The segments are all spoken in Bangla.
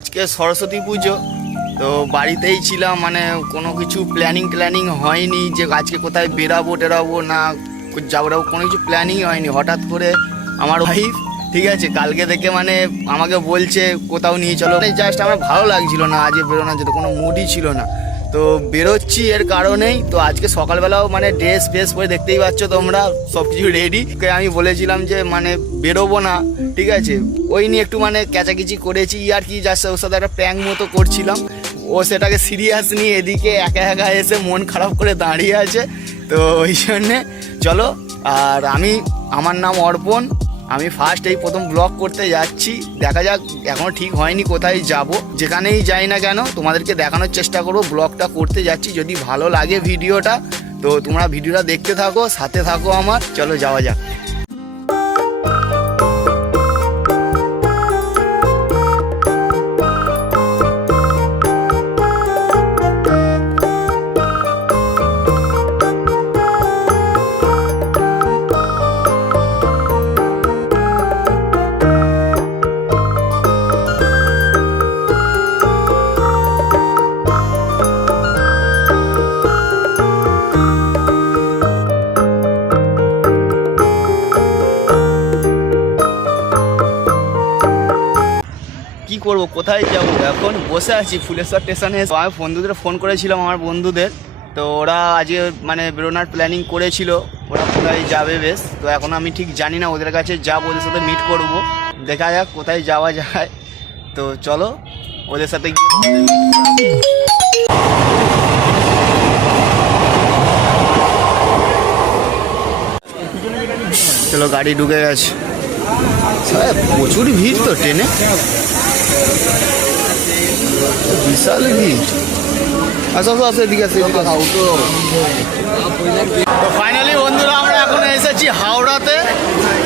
আজকে সরস্বতী পুজো, তো বাড়িতেই ছিলাম, মানে কোনো কিছু প্ল্যানিং হয়নি যে আজকে কোথায় বেরাবো টেরাবো না যাবো, কোনো কিছু প্ল্যানিং হয়নি। হঠাৎ করে আমার ওয়াইফ, ঠিক আছে, কালকে থেকে মানে আমাকে বলছে কোথাও নিয়ে চলো, জাস্ট আমার ভালো লাগছিল না আজকে বেরোনোর জন্য, কোনো মুডই ছিল না। তো বেরোচ্ছি এর কারণেই। তো আজকে সকালবেলাও মানে ড্রেস ফ্রেস পরে দেখতেই পাচ্ছ তোমরা, সব কিছু রেডি। আমি বলেছিলাম যে মানে বেরোবো না, ঠিক আছে, ওই নিয়ে একটু মানে ক্যাচাকিচি করেছি আর কি, যার ওর সাথে একটা প্র্যাঙ্ক মতো করছিলাম। ও সেটাকে সিরিয়াস নিয়ে এদিকে একা একা এসে মন খারাপ করে দাঁড়িয়ে আছে। তো ওই জন্যে চলো। আর আমার নাম অর্পণ, আমি ফার্স্ট এই প্রথম ব্লগ করতে যাচ্ছি। দেখা যাক, এখনও ঠিক হয়নি কোথায় যাব। যেখানেই যাই না কেন তোমাদেরকে দেখানোর চেষ্টা করবো ব্লগটা করতে যাচ্ছি। যদি ভালো লাগে ভিডিওটা, তো তোমরা ভিডিওটা দেখতে থাকো, সাথে থাকো আমার। চলো যাওয়া যাক। কি করবো, কোথায় যাবো, এখন বসে আছি ফুলেশ্বর স্টেশনে। আমি বন্ধুদের ফোন করেছিলাম, আমার বন্ধুদের, তো ওরা আজকে মানে বেরোনোর প্ল্যানিং করেছিল, ওরা কোথায় যাবে বেশ। তো এখন আমি ঠিক জানি না, ওদের কাছে যাবো, ওদের সাথে মিট করব, দেখা যাক কোথায় যাওয়া যায়। তো চলো ওদের সাথে গিয়ে। চলো, গাড়ি ঢুকে গেছে। প্রচুর ভিড় তো ট্রেনে, বিশাল ভিড়। আসো এদিকে আসো। তো ফাইনালি বন্ধুরা আমরা এখন এসেছি হাওড়াতে।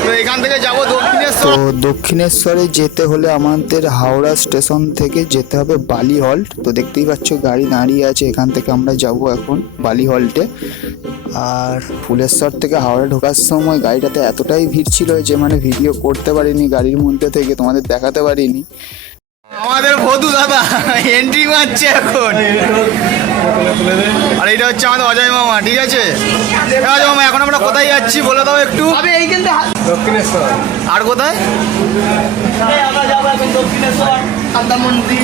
তো এখান থেকে যাব দক্ষিণেশ্বর। তো দক্ষিণেশ্বরে যেতে হলে আমাদের হাওড়া স্টেশন থেকে যেতে হবে বালি হল্ট। তো দেখতেই পাচ্ছ গাড়ি দাঁড়িয়ে আছে, এখান থেকে আমরা যাব এখন বালি হল্টে। আর ফুলেশ্বর থেকে হাওড়া ঢোকার সময় গাড়িটাতে এতটাই ভিড় ছিল যে মানে ভিডিও করতে পারিনি, গাড়ির মধ্যে থেকে তোমাদের দেখাতে পারিনি। আমাদের বধু দাদা এন্ট্রি মারছে এখন। আর এটা হচ্ছে আমাদের অজয় মামা, ঠিক আছে। অজয় মামা, এখন আমরা কোথায় যাচ্ছি বলে দাও একটু। দক্ষিণেশ্বর। আর কোথায়? আমরা যাবো এখন দক্ষিণেশ্বর, আদ্যা মন্দির।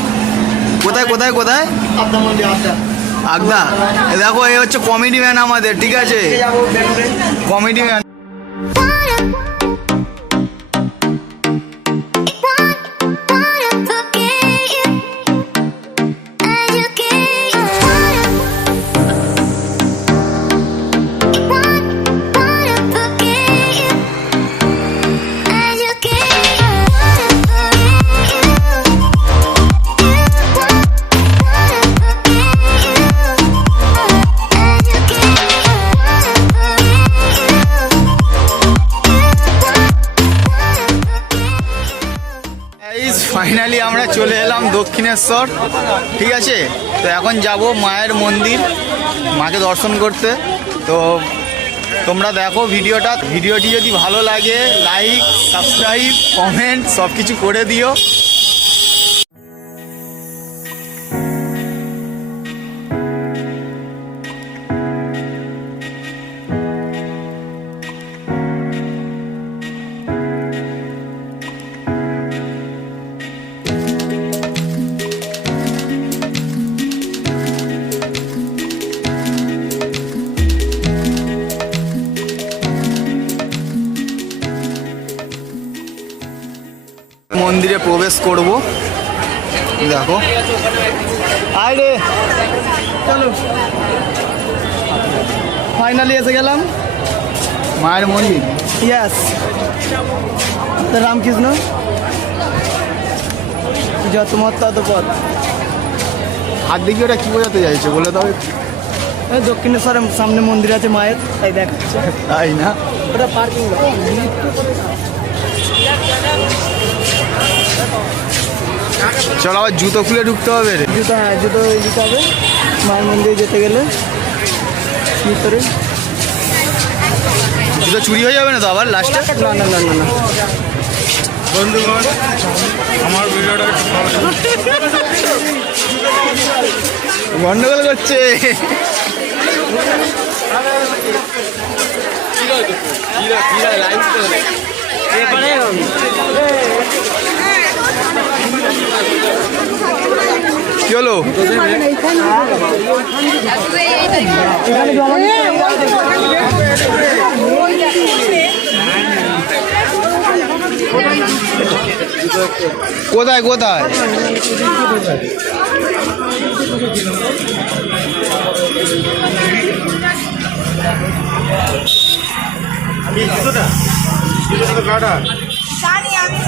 কোথায় কোথায় কোথায়? আদ্যা মন্দির, আদ্যা আগদা। দেখো এই হচ্ছে কমেডি ম্যান আমাদের, ঠিক আছে, কমেডি ম্যান। ফাইনালি আমরা চলে এলাম দক্ষিণেশ্বর, ঠিক আছে। তো এখন যাব মায়ের মন্দির, মাকে দর্শন করতে। তো তোমরা দেখো ভিডিওটি যদি ভালো লাগে লাইক, সাবস্ক্রাইব, কমেন্ট সব কিছু করে দিও। মন্দিরে প্রবেশ করব, দেখো। আরে চলো, ফাইনালি এসে গেলাম মায়ের মন্দির। ইয়াস, রামকৃষ্ণ যত মত তত পথ। হাত দেখি ওটা কি বোঝাতে চাইছে বলে দাও। দক্ষিণেশ্বরের সামনে মন্দির আছে মায়ের, তাই দেখাচ্ছে। তাই না? ওটা পার্কিং। চলো, আবার জুতো খুলে ঢুকতে হবে। জুতো দিতে হবে মায়ের মন্দিরে যেতে গেলে। ভিতরে জুতো চুরি হয়ে যাবে না তো আবার লাস্টে? না না না না না, বন্ধুগণ আমার ভিডিওটা গন্ডগোল করছে। কি হলো? কোথায় কোথায়? জানি আমি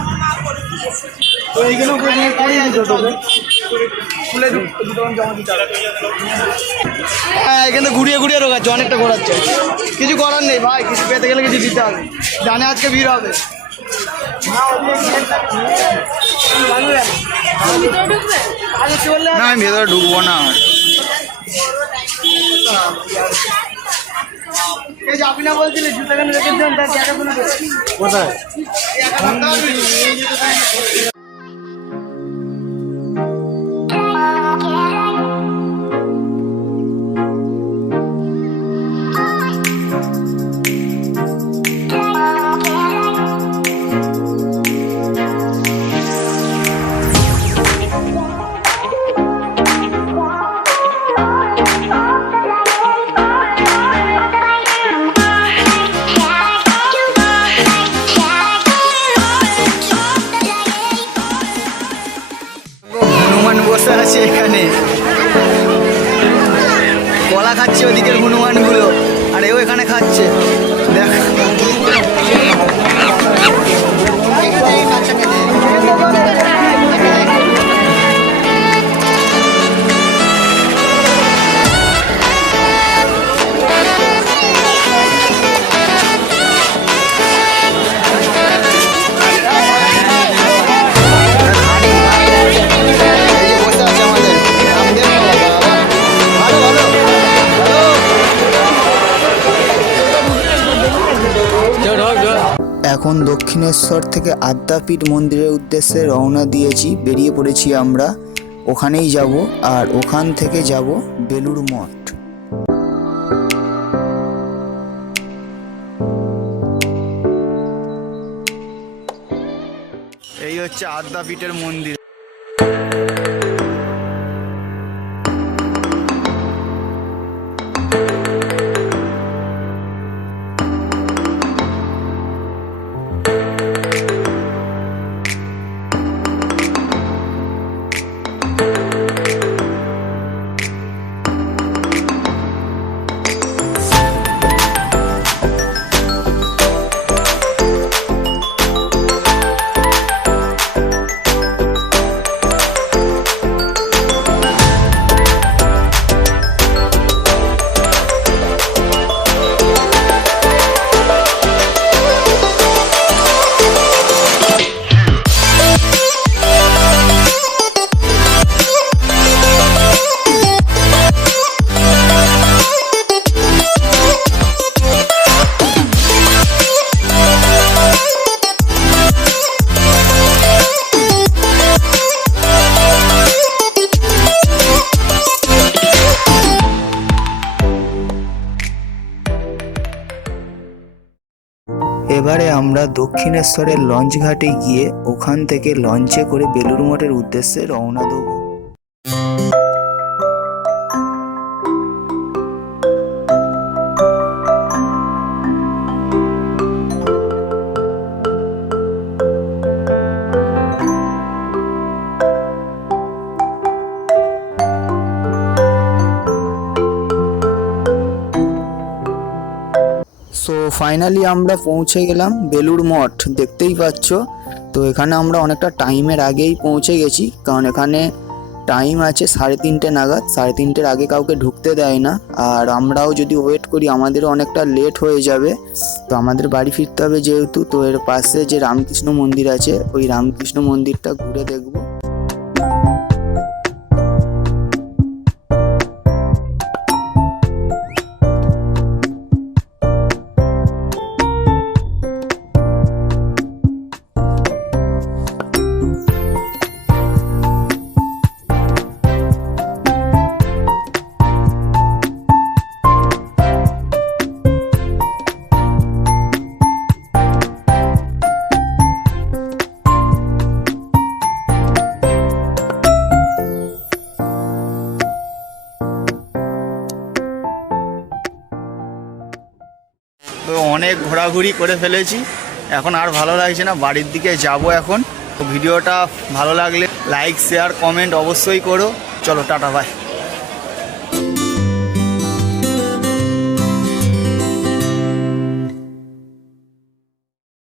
আমার মা করে দিয়েছে। তো এইগুলো করে দিত তোকে স্কুলে জমা দিতে হবে। হ্যাঁ, এখানে ঘুরিয়ে ঘুরিয়ে রোগাচ্ছে, অনেকটা ঘোরাচ্ছে। কিছু করার নেই ভাই, কিছু পেতে গেলে কিছু দিতে হবে। জানে আজকে ভিড় হবে। না, আমি ভেতরে ঢুকবো না। যাবি না বলছিলে জুতা কেন রেখেছিলেন তার দেখাশোনা করে কোথায়? হনুমান বসে আছে এখানে, কলা খাচ্ছে ওদিকের হনুমান গুলো, আর এও এখানে খাচ্ছে। দেখ এখন দক্ষিণেশ্বর থেকে আদ্যাপীঠ মন্দিরের উদ্দেশ্যে রওনা দিয়েছি, বেরিয়ে পড়েছি আমরা। ওখানেই যাব, আর ওখান থেকে যাব বেলুড় মঠ। এই হচ্ছে আদ্যাপীঠের মন্দির। এবারে আমরা দক্ষিণেশ্বরের লঞ্চ ঘাটে গিয়ে ওখান থেকে লঞ্চে করে বেলুড় মঠের উদ্দেশ্যে রওনা দেব। সো ফাইনালি আমরা পৌঁছে গেলাম বেলুড় মঠ, দেখতেই পাচ্ছ। তো এখানে আমরা অনেকটা টাইমের আগেই পৌঁছে গেছি, কারণ এখানে টাইম আছে 3:30 নাগাদ। 3:30-এর আগে কাউকে ঢুকতে দেয় না, আর আমরাও যদি ওয়েট করি আমাদেরও অনেকটা লেট হয়ে যাবে। তো আমাদের বাড়ি ফিরতে হবে যেহেতু, তো এর পাশে যে রামকৃষ্ণ মন্দির আছে ওই রামকৃষ্ণ মন্দিরটা ঘুরে দেখব। তো অনেক ঘোরাঘুরি করে ফেলেছি, এখন আর ভালো লাগছে না, বাড়ির দিকে যাব এখন। তো ভিডিওটা ভালো লাগলে লাইক শেয়ার কমেন্ট অবশ্যই করো। চলো টাটা বাই।